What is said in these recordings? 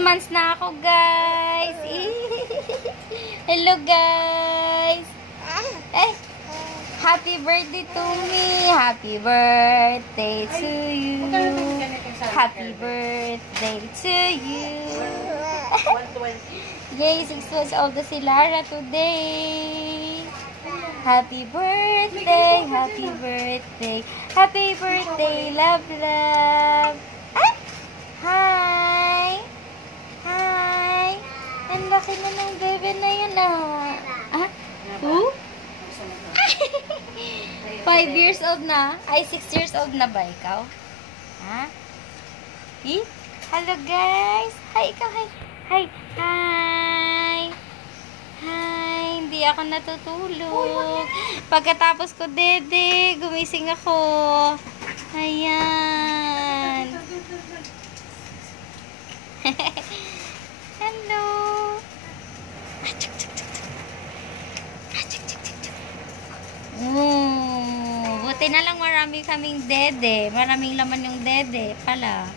months na ako, guys. Hello, guys. Happy birthday to me. Happy birthday to you. Happy birthday to you. Yay, 6 months old na si Lara today. Happy birthday, happy birthday, happy birthday, love, love. Ay! Hi! Hi! Ang laki na ng bebe na yun, ah. 2? 5 years old na? Ay, 6 years old na ba ikaw? Ha? Hello, guys! Hi, ikaw, hi! Hi! Hi! Hi! Hindi ako natutulog. Pagkatapos ko, dede, gumising ako. Ayan. Hello! Buti na lang marami kaming dede. Maraming laman yung dede pala.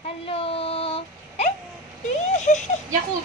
Hello! Eh? Yakult!